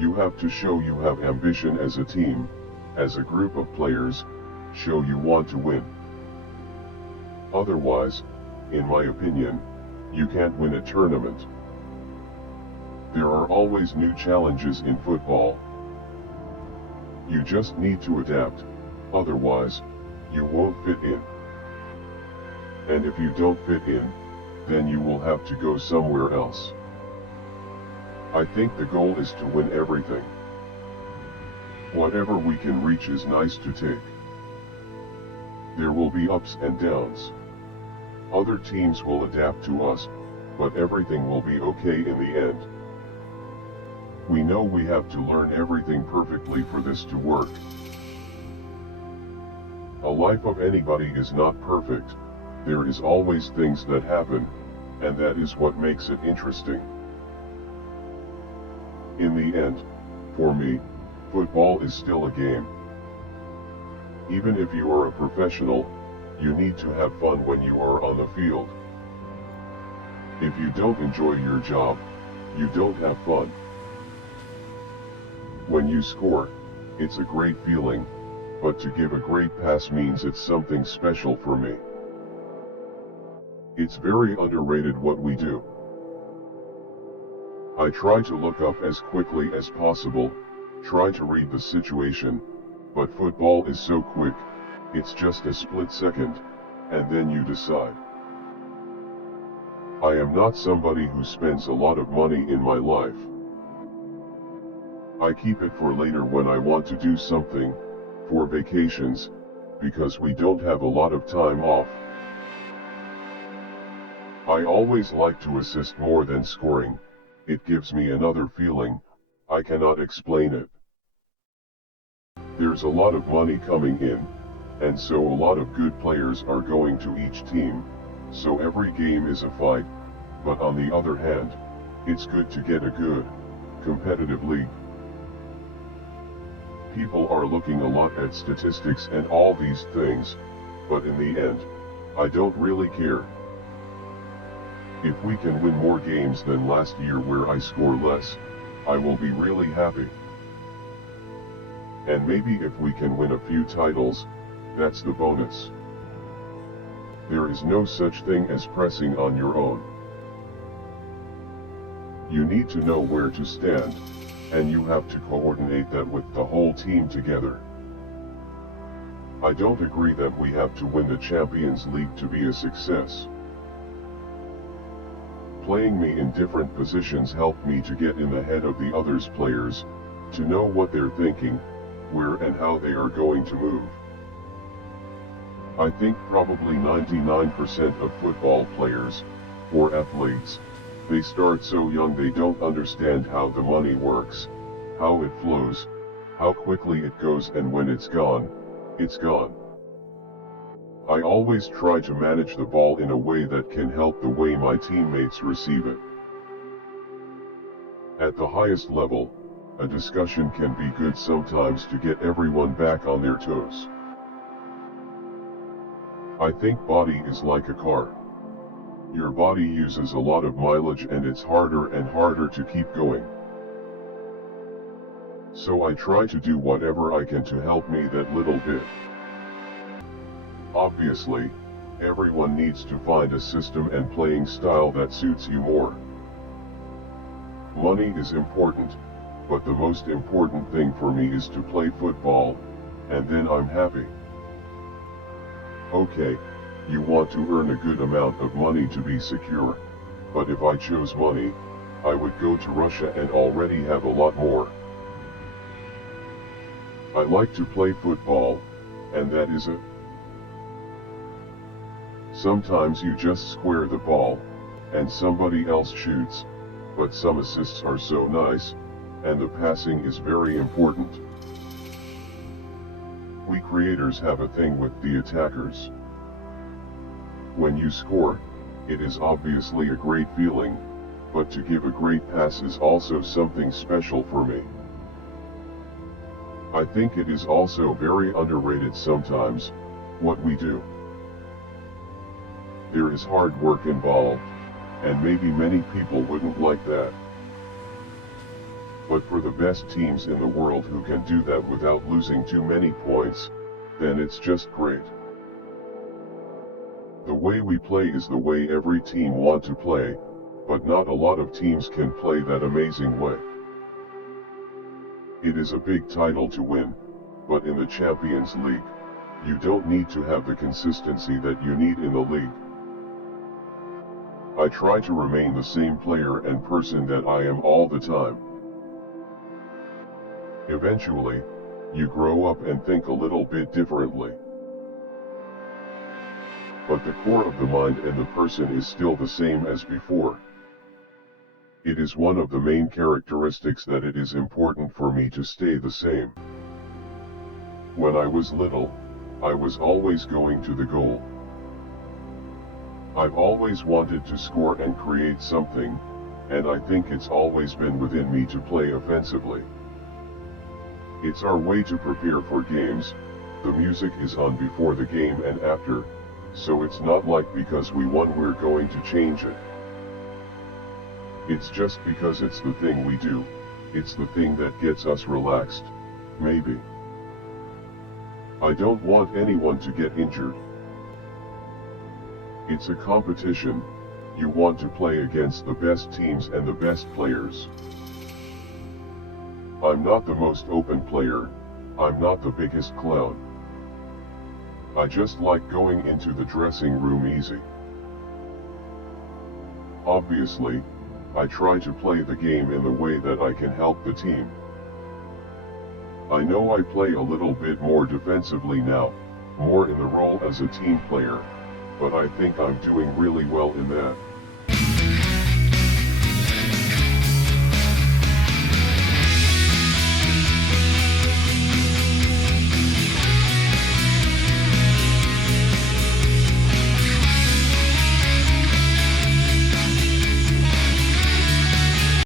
You have to show you have ambition as a team, as a group of players, show you want to win. Otherwise, in my opinion, you can't win a tournament. There are always new challenges in football. You just need to adapt, otherwise, you won't fit in. And if you don't fit in, then you will have to go somewhere else. I think the goal is to win everything. Whatever we can reach is nice to take. There will be ups and downs. Other teams will adapt to us, but everything will be okay in the end. We know we have to learn everything perfectly for this to work. A life of anybody is not perfect. There is always things that happen, and that is what makes it interesting. In the end, for me, football is still a game. Even if you are a professional, you need to have fun when you are on the field. If you don't enjoy your job, you don't have fun. When you score, it's a great feeling, but to give a great pass means it's something special for me. It's very underrated what we do. I try to look up as quickly as possible, try to read the situation, but football is so quick, it's just a split second, and then you decide. I am not somebody who spends a lot of money in my life. I keep it for later when I want to do something, for vacations, because we don't have a lot of time off. I always like to assist more than scoring, it gives me another feeling, I cannot explain it. There's a lot of money coming in, and so a lot of good players are going to each team, so every game is a fight, but on the other hand, it's good to get a good, competitive league. People are looking a lot at statistics and all these things, but in the end, I don't really care. If we can win more games than last year where I score less, I will be really happy. And maybe if we can win a few titles, that's the bonus. There is no such thing as pressing on your own. You need to know where to stand, and you have to coordinate that with the whole team together. I don't agree that we have to win the Champions League to be a success. Playing me in different positions helped me to get in the head of the others' players, to know what they're thinking, where and how they are going to move. I think probably 99% of football players, or athletes, they start so young they don't understand how the money works, how it flows, how quickly it goes, and when it's gone, it's gone. I always try to manage the ball in a way that can help the way my teammates receive it. At the highest level, a discussion can be good sometimes to get everyone back on their toes. I think body is like a car. Your body uses a lot of mileage and it's harder and harder to keep going. So I try to do whatever I can to help me that little bit. Obviously, everyone needs to find a system and playing style that suits you more. Money is important, but the most important thing for me is to play football, and then I'm happy. Okay, you want to earn a good amount of money to be secure, but if I chose money, I would go to Russia and already have a lot more. I like to play football, and that is it. Sometimes you just square the ball, and somebody else shoots, but some assists are so nice, and the passing is very important. We creators have a thing with the attackers. When you score, it is obviously a great feeling, but to give a great pass is also something special for me. I think it is also very underrated sometimes, what we do. There is hard work involved, and maybe many people wouldn't like that. but for the best teams in the world who can do that without losing too many points, then it's just great. The way we play is the way every team wants to play, but not a lot of teams can play that amazing way. It is a big title to win, but in the Champions League, you don't need to have the consistency that you need in the league. I try to remain the same player and person that I am all the time. Eventually, you grow up and think a little bit differently. But the core of the mind and the person is still the same as before. It is one of the main characteristics that it is important for me to stay the same. When I was little, I was always going to the goal. I've always wanted to score and create something, and I think it's always been within me to play offensively. It's our way to prepare for games. The music is on before the game and after, so it's not like because we won we're going to change it. It's just because it's the thing we do, it's the thing that gets us relaxed, maybe. I don't want anyone to get injured. It's a competition, you want to play against the best teams and the best players. I'm not the most open player, I'm not the biggest clown. I just like going into the dressing room easy. Obviously, I try to play the game in the way that I can help the team. I know I play a little bit more defensively now, more in the role as a team player, but I think I'm doing really well in that.